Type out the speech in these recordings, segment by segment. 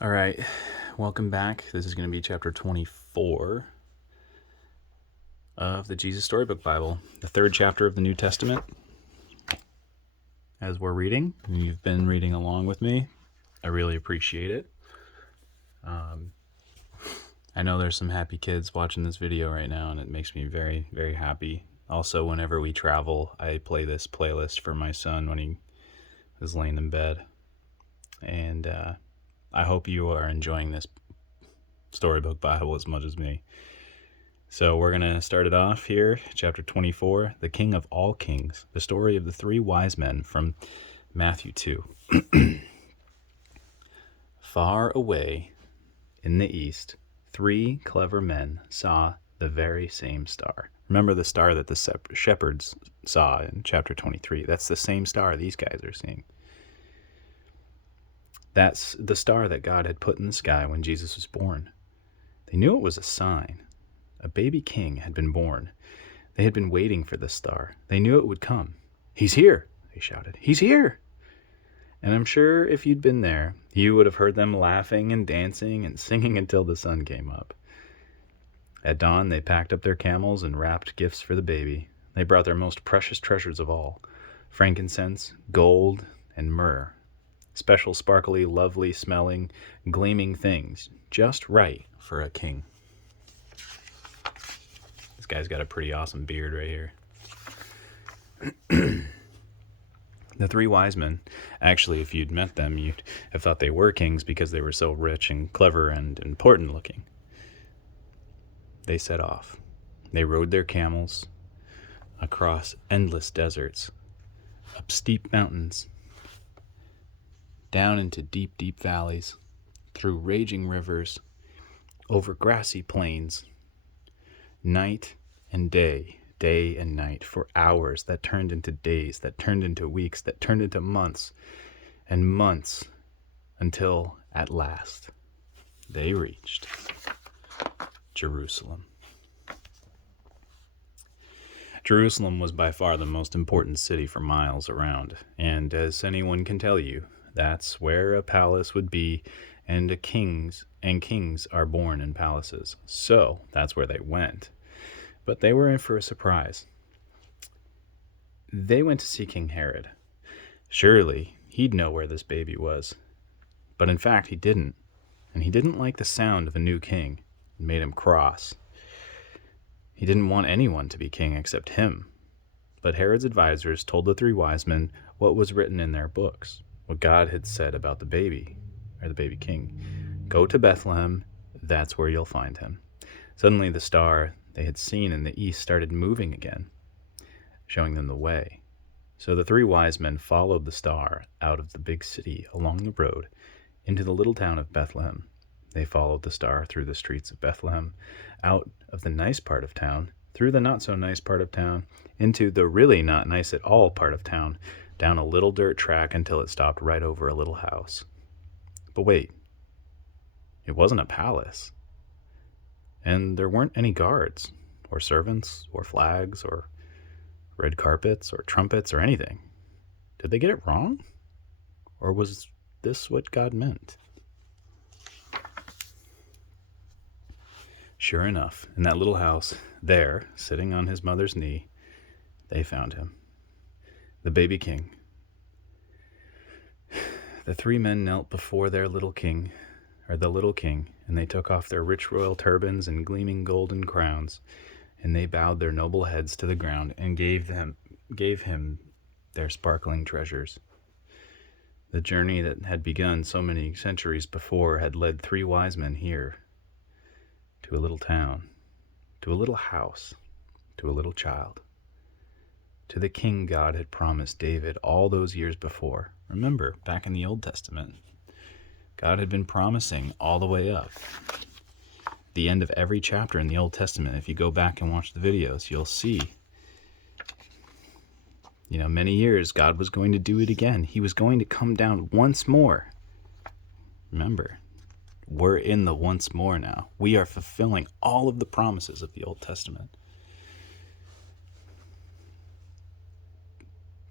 All right, welcome back. This is going to be chapter 24 of the Jesus Storybook Bible, the third chapter of the New Testament. As we're reading, you've been reading along with me. I really appreciate it. I know there's some happy kids watching this video right now, and it makes me very, very happy. Also, whenever we travel, I play this playlist for my son when he is laying in bed. And I hope you are enjoying this storybook Bible as much as me. So we're going to start it off here, chapter 24, the King of all kings, the story of the three wise men from Matthew 2. Far away in the east, three clever men saw the very same star. Remember the star that the shepherds saw in chapter 23. That's the same star these guys are seeing. That's the star that God had put in the sky when Jesus was born. They knew it was a sign. A baby king had been born. They had been waiting for this star. They knew it would come. "He's here," they shouted. "He's here!" And I'm sure if you'd been there, you would have heard them laughing and dancing and singing until the sun came up. At dawn, they packed up their camels and wrapped gifts for the baby. They brought their most precious treasures of all, frankincense, gold, and myrrh. Special, sparkly, lovely smelling, gleaming things, just right for a king. This guy's got a pretty awesome beard right here. The three wise men, actually, if you'd met them, you'd have thought they were kings because they were so rich and clever and important looking. They set off. They rode their camels across endless deserts, up steep mountains, down into deep, deep valleys, through raging rivers, over grassy plains, night and day and night, for hours that turned into days, that turned into weeks, that turned into months and months, until at last they reached Jerusalem. Jerusalem was by far the most important city for miles around, and as anyone can tell you, that's where a palace would be, and kings are born in palaces. So that's where they went. But they were in for a surprise. They went to see King Herod. Surely he'd know where this baby was. But in fact, he didn't. And he didn't like the sound of a new king. It made him cross. He didn't want anyone to be king except him. But Herod's advisors told the three wise men what was written in their books, what God had said about the baby king. "Go to Bethlehem, that's where you'll find him." Suddenly the star they had seen in the east started moving again, showing them the way. So the three wise men followed the star out of the big city along the road into the little town of Bethlehem. They followed the star through the streets of Bethlehem, out of the nice part of town, through the not so nice part of town, into the really not nice at all part of town, down a little dirt track until it stopped right over a little house. But wait, it wasn't a palace. And there weren't any guards, or servants, or flags, or red carpets, or trumpets, or anything. Did they get it wrong? Or was this what God meant? Sure enough, in that little house, there, sitting on his mother's knee, they found him, the baby king. The three men knelt before the little king, and they took off their rich royal turbans and gleaming golden crowns, and they bowed their noble heads to the ground and gave him their sparkling treasures. The journey that had begun so many centuries before had led three wise men here, to a little town, to a little house, to a little child, to the king God had promised David all those years before. Remember, back in the Old Testament, God had been promising all the way up. The end of every chapter in the Old Testament, if you go back and watch the videos, you'll see, many years God was going to do it again. He was going to come down once more. Remember, we're in the once more now. We are fulfilling all of the promises of the Old Testament.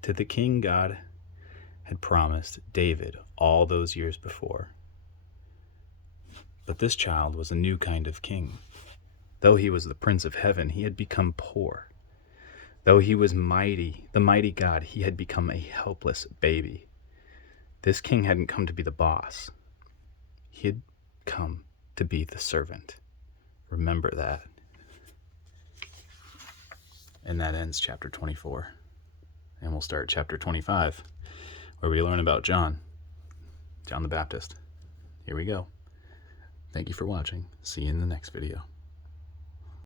To the king God had promised David all those years before. But this child was a new kind of king. Though he was the Prince of Heaven, he had become poor. Though he was mighty, the mighty God, he had become a helpless baby. This king hadn't come to be the boss. He had come to be the servant. Remember that. And that ends chapter 24. And we'll start chapter 25, where we learn about John the Baptist. Here we go. Thank you for watching. See you in the next video.